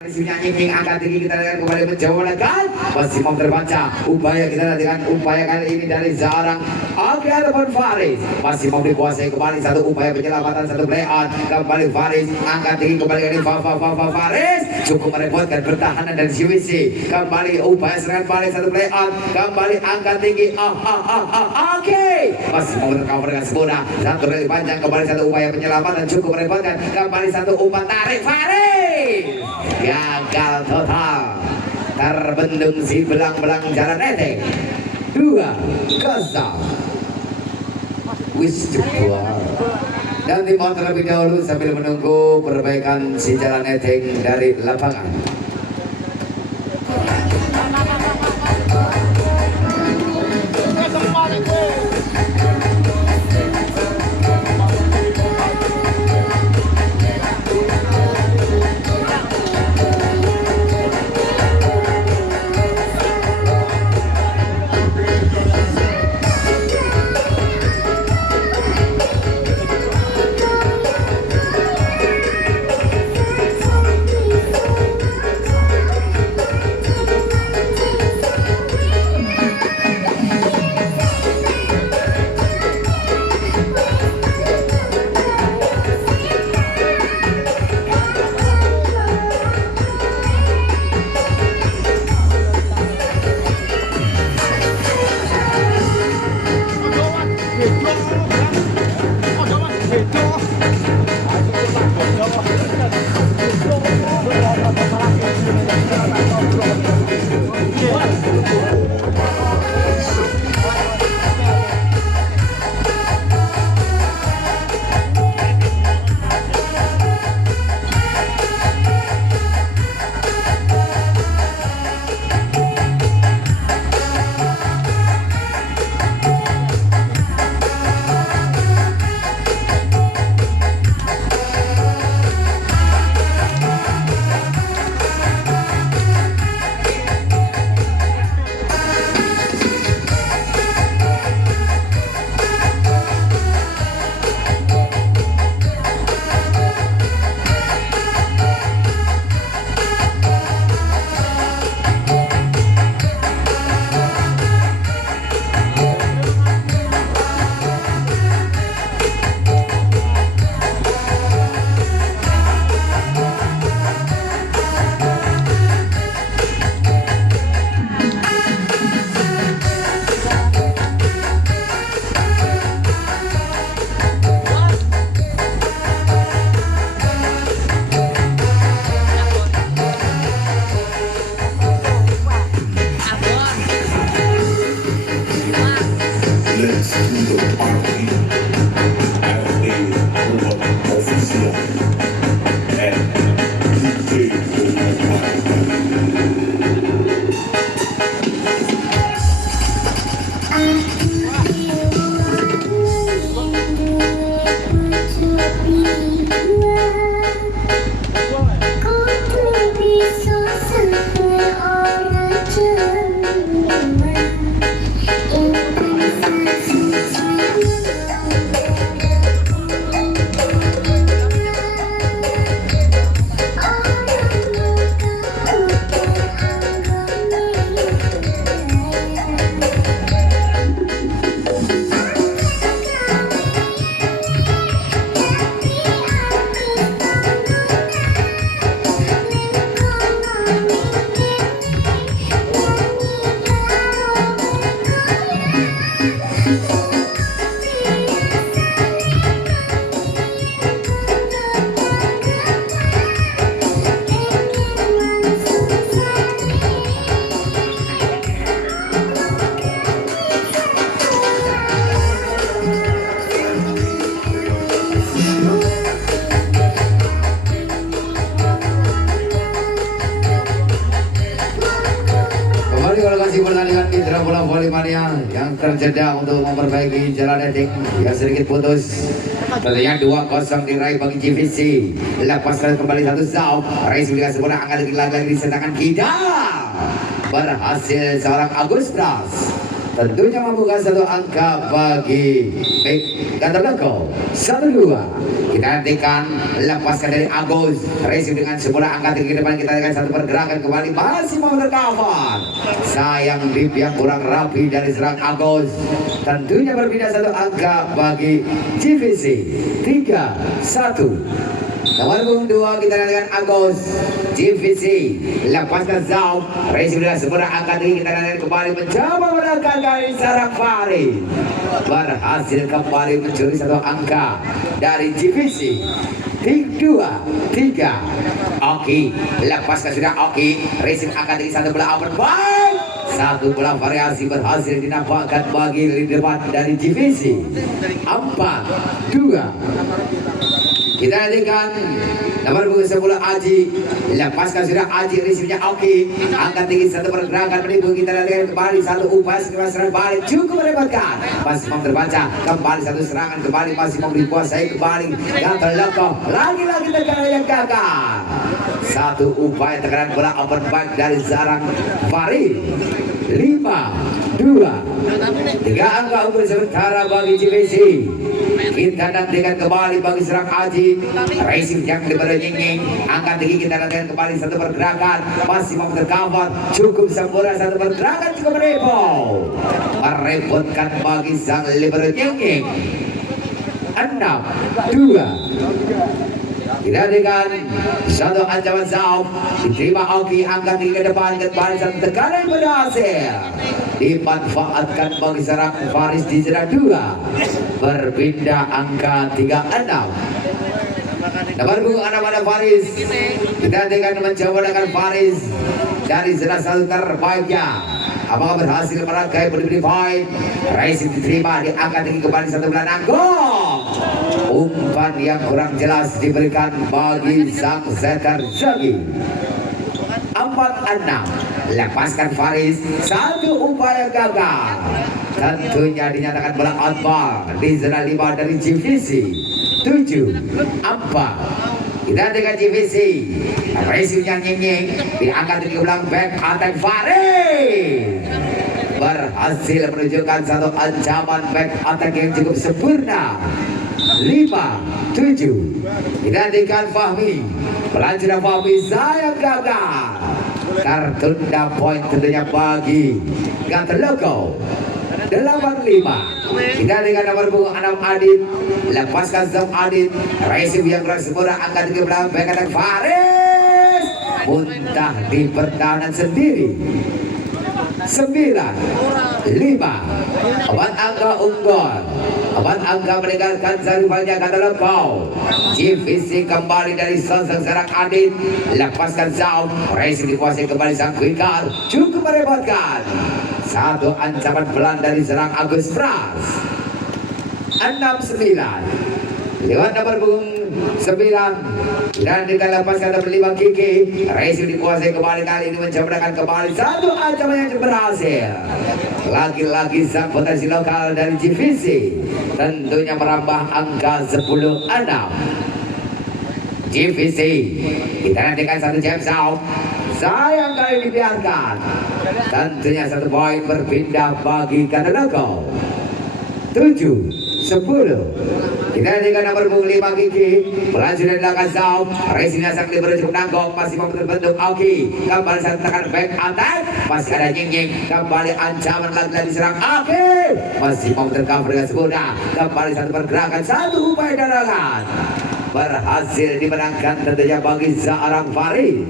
Nyanyi angkat tinggi kita dengan kembali mencoba kan masih mau terbaca upaya kita dengan upaya kali ini dari Zarang. Oke, ataupun Faris masih mau dikuasai kembali satu upaya penyelamatan satu play on kembali Faris angkat tinggi kembali dari Faris cukup merepotkan pertahanan dari CWC kembali upaya serangan balik satu play on kembali angkat tinggi oke masih mau tercover dengan sempurna satu rally panjang kembali satu upaya penyelamatan cukup merepotkan kembali satu umpan tarik Faris gagal total terbendung si belang-belang jalan Neteng 2-0 wis jebol dan timon terlebih dahulu sambil menunggu perbaikan si jalan Neteng dari lapangan. Pertandingan mitra bola voli mania yang terjeda untuk memperbaiki jalan Neteng yang sedikit putus. Pertandingan 2-0 diraih bagi GVC. Lepaskan kembali satu Zau. Race juga sempurna angkat lagi disertakan kita. Berhasil seorang Agus Pras. tentunya membuka satu angka bagi Gataloko 1-2. Kita nantikan lepaskan dari Agus, Racing dengan sebuah angka tinggi depan. Kita dengan satu pergerakan kembali masih mau tercover. Sayang dip yang kurang rapi dari serang Agus. Tentunya berbeda satu angka bagi GVC 3-1. Nomor punggung 2 kita dengan Agus GVC lepaskan Zau, Racing dengan sebuah angka tinggi. Kita dengan kembali mencoba menangkan dari sarang Faris, berhasil kembali mencuri satu angka dari GVC 2-3. Oki lepaskan sudah Oki, Racing angka tinggi satu bola open ball. Satu bola variasi berhasil dinampakkan bagi lini depan dari GVC 4-2. Kita nantikan nomor punggung 10 Aji, lepaskan sudah Aji, receive-nya Oki, angkat tinggi satu pergerakan menipu. Kita nantikan kembali satu upaya serangan balik cukup merepotkan, masih mau terbaca kembali satu serangan kembali masih mau dikuasai kembali. Gataloko lagi-lagi tekanan yang gagal. Satu upaya tekanan bola open back dari Zarang Farid. 5-2. 3 angka unggul sementara bagi GVC. Kita nantikan kembali bagi serang Aji, Racing yang dibernying angkat tinggi. Kita nantikan kembali satu pergerakan masih mau tercover cukup sempurna. Satu pergerakan cukup merepotkan bagi sang libernying. 6-2. Tidak dengan satu ancaman Zau, diterima Oki, angkat tinggi ke depan kembali satu tekanan berhasil dimanfaatkan bagi serang Faris di zona 2. Berpindah angka 3-6. Nomor punggung 6 ada Faris. Kita dengan mencoba dengan Faris dari zona 1 terbaiknya. Apakah berhasil merangkai beri poin? Racing diterima, diangkat tinggi kembali satu bulan Anggong. Umpan yang kurang jelas diberikan bagi sang setter Zagi. 4-6. Lepaskan Faris, satu upaya gagal. Tentunya dinyatakan bola outball di zona 5 dari GVC. 7-4. Kita dengan GVC, Racing-nya nyenyeng, diangkat tinggi ke belakang back attack Faris. Berhasil menunjukkan satu ancaman back attack yang cukup sempurna. 5-7. Dinantikan Fahmi, pelajaran Fahmi sayang gagal. Tertunda poin tentunya bagi Gataloko 8-5. Kita dengan nomor punggung 6 Adit, lepaskan Zam Adit, Racing yang keras sempurna angkat ke belakang back attack Faris. Muntah di pertahanan sendiri. 9-5. Obat angka unggul, obat angka meninggalkan rivalnya Gataloko. GVC kembali dari sosok serang Adit, lepaskan Zau, Racing dikuasai kembali sang Kwikar, cukup merepotkan. Satu ancaman pelan dari serang Agus Pras. 6-9. Lewat nomor punggung 9 dan dilepaskan nomor 5 Kiki. Racing dikuasai kembali, kali ini mencobakan kembali satu ancaman yang berhasil. Lagi-lagi sang potensi lokal dari GVC tentunya merambah angka 10-6. GVC kita nantikan satu jam out. Sayang kali dibiarkan. Tentunya satu poin berpindah bagi Gataloko. 7-10. Kita dengan nomor punggung 5 Kiki, melaju dari belakang Zau, Racing-nya sang libero cukup nangkong, masih mau terbentuk Oki, kembali sang tekan back attack, masih ada Nying-Nying, kembali ancaman lagi-lagi serang Oki, masih mau tercover dengan sempurna, kembali satu pergerakan, satu upaya darangan, berhasil dimenangkan tentunya bagi Zarang Faris.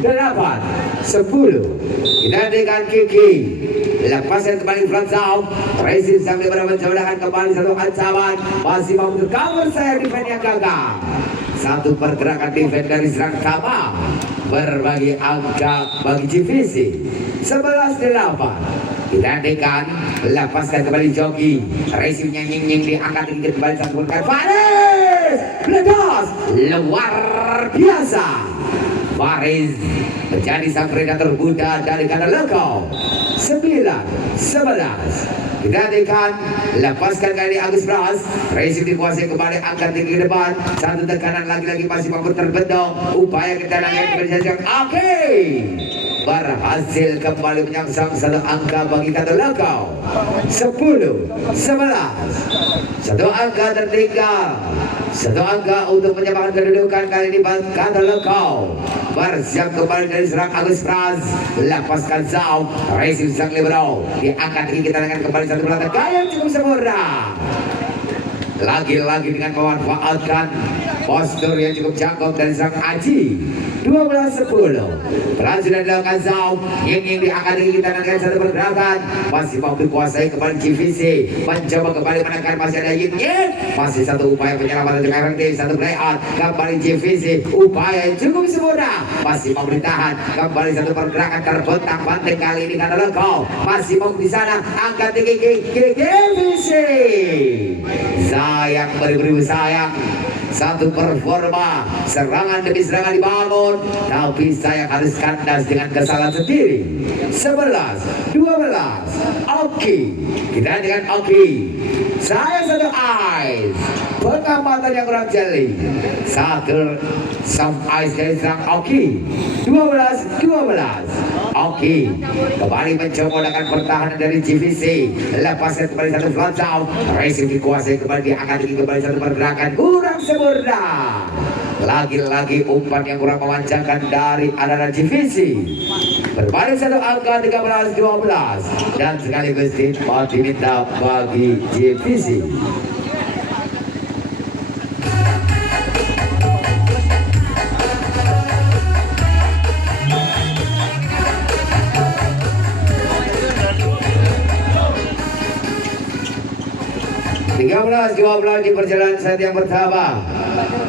8-10. Kita dengan Kiki, lepaskan kembali Franzau, Racing sambil mencoba kembali satu ancaman, masih mau tercover saya defense yang gagal. Satu pergerakan defense dari serang Tama, berbagi angka bagi GVC. 11-8. Kita nantikan, lepaskan kembali Jogi, Racing-nya Nying-Nying diangkat tinggi kembali satu pergerakan Faris, ledas luar biasa. Faris menjadi sang predator muda dari Gataloko. 9-11. Kita nantikan, lepaskan kali Agus Pras, Racing dikuasai kembali, angkat tinggi ke depan, satu tekanan lagi-lagi masih mampu terbendong, upaya kedatangan yang berjajak. Oke, berhasil kembali menyangsang satu angka bagi Katolakau. 10-11. Satu angka tertinggal. Satu angka untuk menyamakan kedudukan kali ini Katolakau. Bersiap kembali dari serang Agus Pras. Lepaskan Zau. Racing sang libero. Diangkat tinggi kita dengan kembali satu belakang yang cukup sempurna. Lagi-lagi dengan memanfaatkan postur yang cukup jangkau dari serang Aji. 12-10. Berhasil dilakukan Zau. Yang diangkat tinggi kita dengan satu pergerakan. Masih mau dikuasai kembali GVC. Mencoba kembali menekan, masih ada Yin. Masih satu upaya penyelamatan yang efektif. Satu play out. Kembali GVC. Upaya yang cukup sempurna. Masih mau ditahan. Kembali satu pergerakan terbentang banting kali ini karena Lekau. Masih mau di sana. Angkat tinggi GVC. Sayang beri sayang. Satu performa serangan demi serangan dibangun, tapi saya harus kandas dengan kesalahan sendiri. 11-12. Oke, kita dengan Oke. Saya satu ice, pengamatan yang kurang jeli. Satu soft ice dari serang Oke. 12-12. Oke, kembali mencoba dengan pertahanan dari GVC. Lepaskan kembali satu flat out. Racing dikuasai kembali, diangkat kembali satu pergerakan kurang sempurna. Lagi-lagi umpan yang kurang memanjakan dari anak GVC. Berbalik satu angka 13-12 dan sekaligus timpat diminta bagi GVC. Di perjalanan saat yang pertama.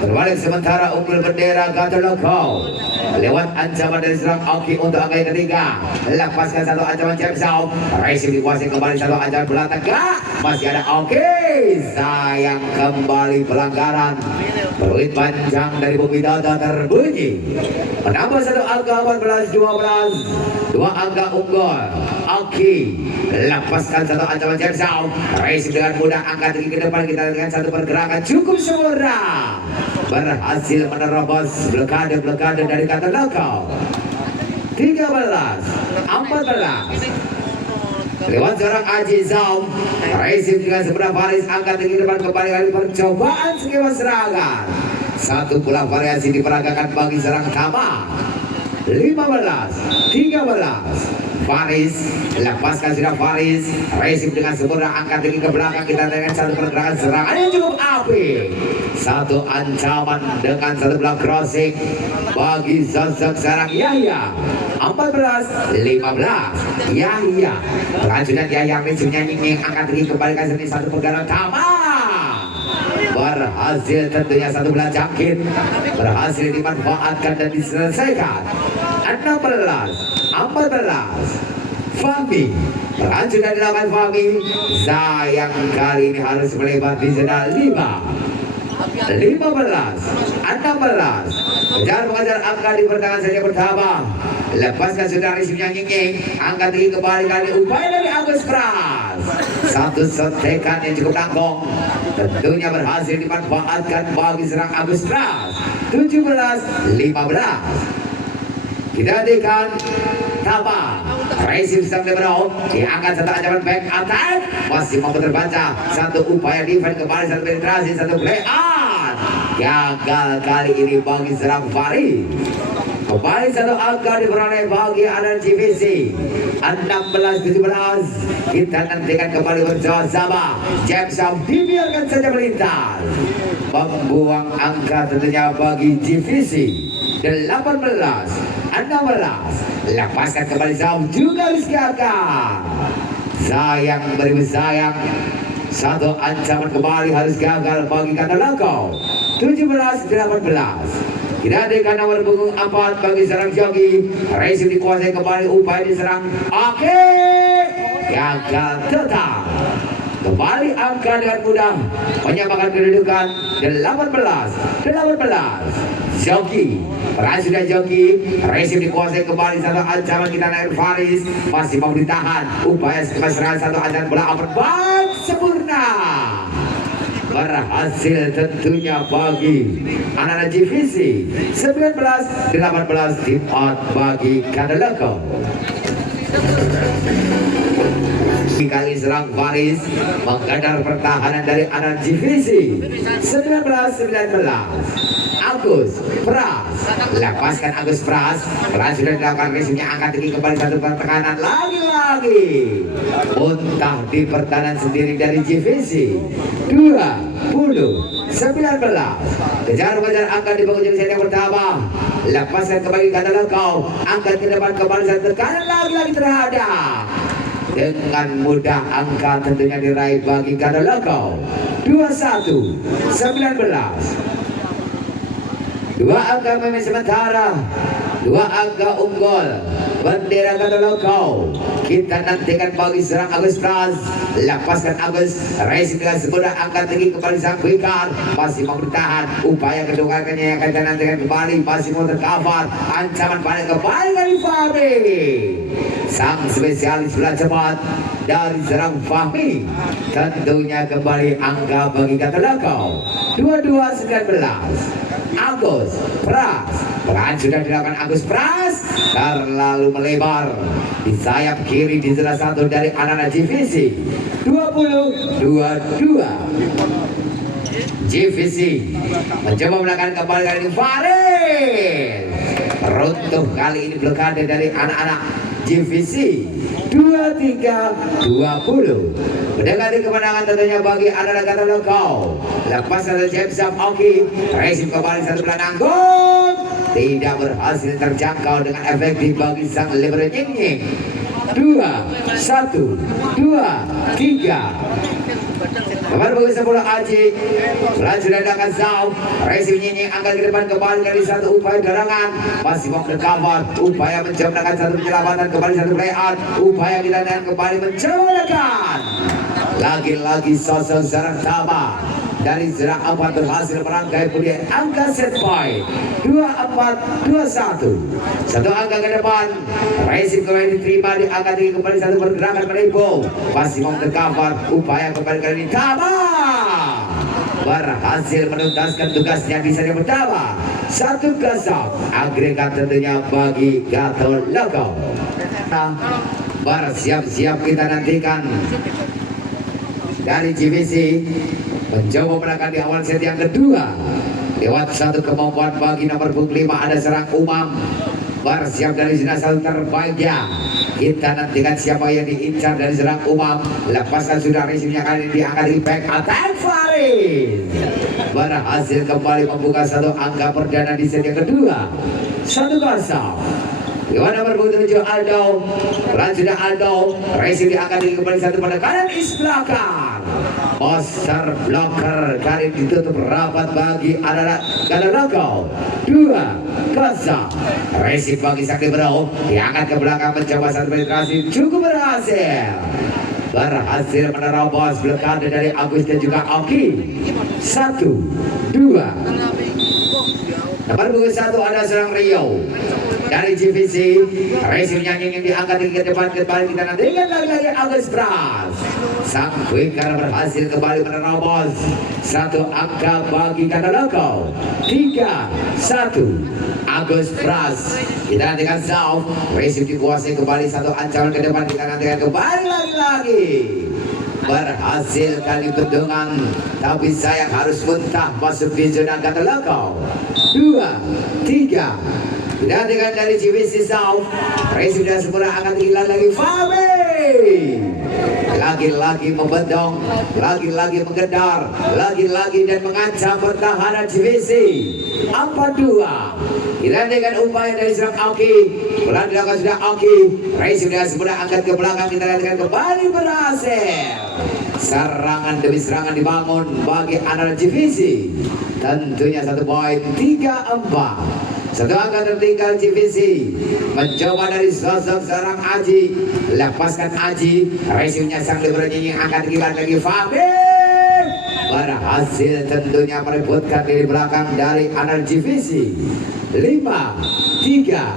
Berbalik sementara unggul bendera Katolakau lewat ancaman dari serang Oki untuk angka yang ketiga. Lepaskan satu ancaman Jepsau. Racing dikuasai kembali satu ancaman bola tengah. Masih ada Oki. Sayang kembali pelanggaran. Peluit panjang dari Bumi Data terbunyi. Menambah satu angka 14-12. Dua angka unggul. Oki. Lepaskan satu ancaman Jepsau. Racing dengan mudah angkat tinggi ke depan. Kita dengan satu pergerakan cukup sempurna. Berhasil menerobos blokade dari Katolakau. 13-14. Lewat seorang Aji Zau. Racing dengan seberang Faris angkat tinggi depan kembali kali percobaan skema serangan. Satu pula variasi diperagakan bagi serang Tama. 15-13. Faris, lepaskan sudah Faris. Racing dengan sempurna angkat tinggi ke belakang. Kita dengan satu pergerakan serangan yang cukup apik. Satu ancaman dengan satu belakang crossing bagi sosok serang Yahya. 14-15. Yahya. Kelanjutan Yahya Racingnya Nying angkat tinggi kembali ke sini satu pergerakan Tama. Berhasil tentunya satu bola jangkit. Berhasil dimanfaatkan dan diselesaikan. 16-14. Fahmi berlanjut dari lawan Fahmi. Sayang kali ini harus melebar di zona 15-16. Kejar mengajar angka di pertengahan saja pertama. Lepaskan sudah Racingnya Nying. Angkat tinggi kembali kali upaya dari Agus Pras. Satu sotekan yang cukup tanggung. Tentunya berhasil dimanfaatkan bagi serang Agus Pras. 17-15. Kita hentikan Tama. Racing sang libero diangkat satu ancaman back attack. Masih mau terbaca. Satu upaya defense kembali, satu penetrasi, satu play out. Gagal kali ini bagi serang Faris. Kembali satu angka diperoleh bagi anak GVC. 16-17. Kita nantikan kembali bersama. Jepsam dibiarkan saja melintas. Membuang angka tentunya bagi GVC. 18-16. Lepaskan kembali Zau juga Rizky Akar. Sayang beri sayang. Satu ancaman kembali harus gagal bagi Katolakau. 17-18. Kita hadirkan nomor punggung 4 bagi serang Jogi. Racing dikuasai kembali, upaya diserang. Oke, gagal total. Kembali angka dengan mudah menyamakan kedudukan 18-18. Joki, berhasil dari Joki. Racing dikuasai kembali satu ancaman, kita naik Faris. Masih mau ditahan. Upaya serangan satu ancaman bola open ball sempurna. berhasil tentunya bagi anak-anak GVC 19-18 tim out bagi Kadaloko. Kali serang baris menghadang pertahanan dari anak GVC 19-19. Agus Pras lepaskan Agus Pras sudah dilakukan racingnya, angkat tinggi kembali satu pertekanan lagi-lagi muntah di pertahanan sendiri dari GVC 20-19. Kejar-kejar angkat di penghujung set yang pertama, lepaskan kembali Kadaloko, angkat ke depan kembali satu tekanan lagi-lagi terhadap. Dengan mudah angka tentunya diraih bagi Kadaloko 21-19. Dua angka memang sementara, dua angka unggul bendera Kadaloko. Kita nantikan bagi serang Agus Pras, lepaskan Agus, racing dengan semudah angkat tinggi kembali sang Wikar, masih mau bertahan, upaya kedungannya yang akan kita nantikan kembali, masih mau tercover, ancaman balik kembali dari Fahmi, sang spesialis bola cepat dari serang Fahmi. Tentunya kembali angka bagi Kadaloko 22-19. Agus Pras, peran sudah dilakukan Agus Pras, terlalu melebar di sayap kiri di sebelah satu dari anak-anak GVC 20-22. GVC mencoba melakukan kembali kali ini Faris, runtuh kali ini blokade dari anak-anak GVC 23-20. Mendekati kemenangan tentunya bagi anak-anak Kadaloko. Lepas satu James Oki, racing kembali satu bulan anggun, tidak berhasil terjangkau dengan efektif bagi sang libero Nying-Nying. 2-1-2-3. Kembali bagi 10 Aji, laju dadakan Zhao, racing Nying-Nying angkat ke depan kembali dari satu upaya dorongan, masih mau cover, upaya mencoba satu penyelamatan kembali satu play out, upaya dilakukan kembali mencoba lagi-lagi sosok serang sama dari serang 4 berhasil merangkai kemudian angka set point 24-21. Satu angka ke depan, racing kembali diterima, diangkat tinggi kembali satu pergerakan menipu, masih mau tercover, upaya kembali kali ini Tama berhasil menuntaskan tugasnya di set yang pertama. 1-0 agregat tentunya bagi Kadaloko. Bersiap-siap kita nantikan dari GVC mencoba menekan di awal set yang kedua lewat satu kemampuan bagi nomor 5 ada serang Umam, bersiap dari jenazah terbaiknya. Kita nantikan siapa yang diincar dari serang Umam. Lepaskan sudah racingnya kali ini diangkat di back attack. Faris berhasil kembali membuka satu angka perdana di set yang kedua. 1-0 lewat nomor 7 Aldo, lanjutnya Aldo, racing diangkat kembali satu pada kanan is belakang. Poster blocker kali ditutup rapat bagi anak-anak Kadaloko. 2-0. Racing bagi sang libero, diangkat ke belakang mencoba satu penetrasi, cukup berhasil. Berhasil menerobos blokade dari Agus dan juga Oki. 1-2. Nomor 1 ada serang Rio dari GVC, racing Nying-Nying yang diangkat ke depan kembali kita nantikan lagi-lagi Agus Pras. Sang Wikar berhasil kembali menerobos satu angka bagi Kadaloko. 3-1 Agus Pras. Kita nantikan Zhao, racing dikuasai kembali satu ancaman ke depan, kita nantikan kembali lagi-lagi. Berhasil kali bendungan, tapi saya harus muntah masuk di zona Kadaloko. 2-3. Dan dengan dari GVC South, racing sudah sempurna akan hilang lagi Fahmi. Lagi-lagi membendong, lagi-lagi menggedar, lagi-lagi dan mengancam pertahanan GVC. 4-2. Kita dengan upaya dari serang Oki, pelan dilakukan sudah Oki, racing sudah sempurna angkat ke belakang, kita lihat kembali berhasil. Serangan demi serangan dibangun bagi anak GVC. Tentunya 1 poin. 3-4. Satu angka tertinggal GVC. Mencoba dari sosok seorang Aji, lepaskan Aji, racingnya sang libero Nying-Nying angkat kilat lagi Fahmi. Berhasil tentunya merebutkan dari belakang dari anak GVC. 5-3.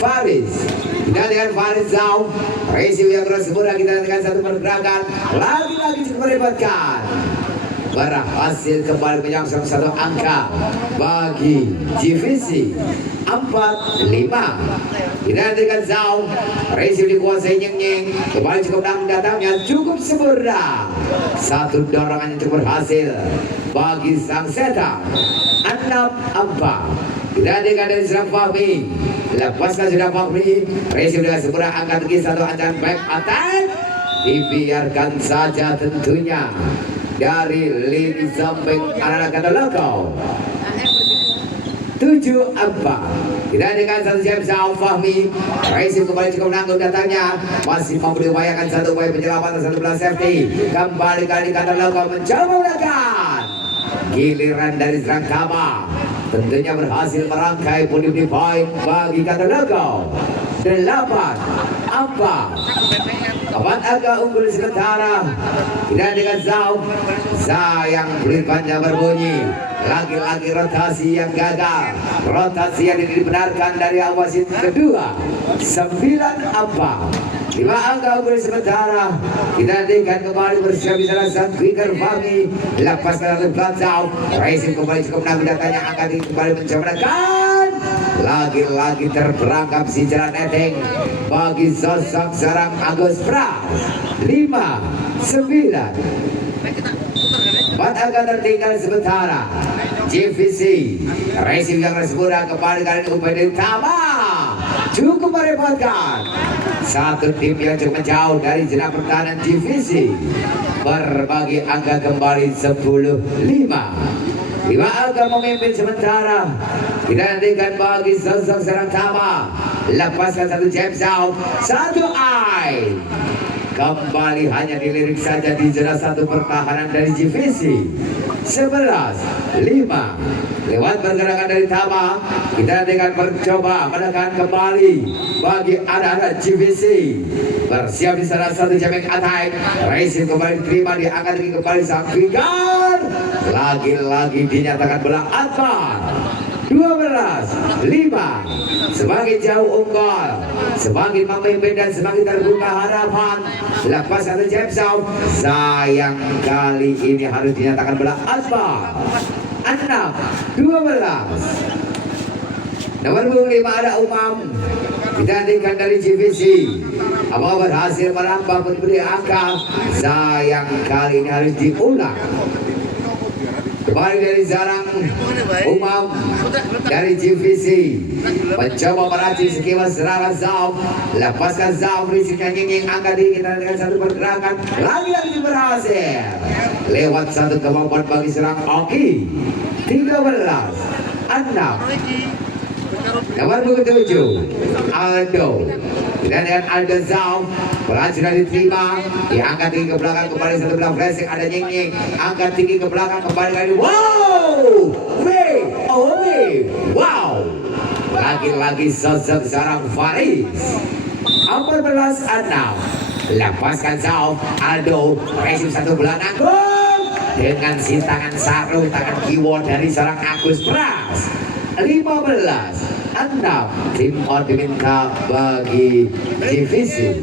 Faris. Kita dengan Faris Zhao, racing yang terus sempurna, kita dengan satu pergerakan, lagi-lagi cukup merepotkan. berhasil kembali menyangsang satu angka bagi GVC 4-5. Dinantikan Zhao, Racing dikuasai Nyeng, kembali cukup datangnya cukup sempurna. Satu dorongan yang cukup berhasil bagi sang setan 6-4. Dinantikan dari serang Fahmi, lepaskan sudah Fahmi, Racing dengan sempurna angkat tinggi satu ancaman back attack. Dibiarkan saja tentunya dari lini samping anak-anak Kadalakau 7-4. Tidak dengan satu James Fahmi, Racing kembali cukup menanggung datangnya, masih mampu diupayakan satu upaya penyelamatan, satu belas safety. Kembali kali Kadalakau mencoba melakukan giliran dari serang Kama, tentunya berhasil merangkai pundi-pundi poin bagi Kadalakau 8-4. Kapan agak unggul sementara. Tidak dengan Zhao, sayang peluit panjang berbunyi. Lagi-lagi rotasi yang gagal, rotasi yang dibenarkan dari awasin kedua 9-4. 5 angka unggul sementara. Kita dengan kembali bersiap di sana sang quicker Fahmi, lepaskan oleh Zhao. Racing kembali cukup menanggung datanya, angkat ini kembali mencoba menekan. Lagi-lagi terperangkap si jalan netting bagi sosok serang Agus Pras 5-9. 4 angka tertinggal sementara. GVC Racing yang sempurna kembali kali ini upaya dari Tama cukup merepotkan. Satu tim yang cukup menjauh dari zona pertahanan GVC berbagi angka kembali 10-5. 5 angka memimpin sementara. Kita nantikan bagi sosok serang Tama, lepaskan satu James Zhao, satu I. Kembali hanya dilirik saja di zona satu pertahanan dari GVC 11-5. Lewat pergerakan dari Tama, kita nantikan mencoba menekan kembali bagi anak-anak GVC. Bersiap di sana satu jamming attack. Racing kembali terima, diangkat kembali sang Vigar. Lagi-lagi dinyatakan bola Akbar 12-5. Semakin jauh unggul, semakin memimpin dan semakin terbuka harapan. Lepas satu James Zhao, sayang kali ini harus dinyatakan bola Akbar 6-12. Nomor 5 ada Umam, digantikan dari GVC. Apa berhasil merambah memberi angka, sayang kali ini harus diulang. Kembali dari Zarang Umam dari GVC, mencoba meracik sekilas serangan Zhao, lepaskan Zhao, berisiknya Nying, angkat tinggi dengan satu pergerakan, lagi-lagi berhasil lewat satu kemampuan bagi serang Oki 13-6. Nomor 7 Aldo, dan dengan Aldo Zhao berhasil diterima, diangkat tinggi ke belakang, kembali satu belah flashing, ada Nying, angkat tinggi ke belakang, kembali kali, wow, lagi-lagi sosok seorang Faris 14-6. Lepaskan Zhao, Aldo, Racing satu belah nanggung dengan si tangan sarung, tangan kiwon dari seorang Agus Pras 15-6. Tim out diminta bagi GVC.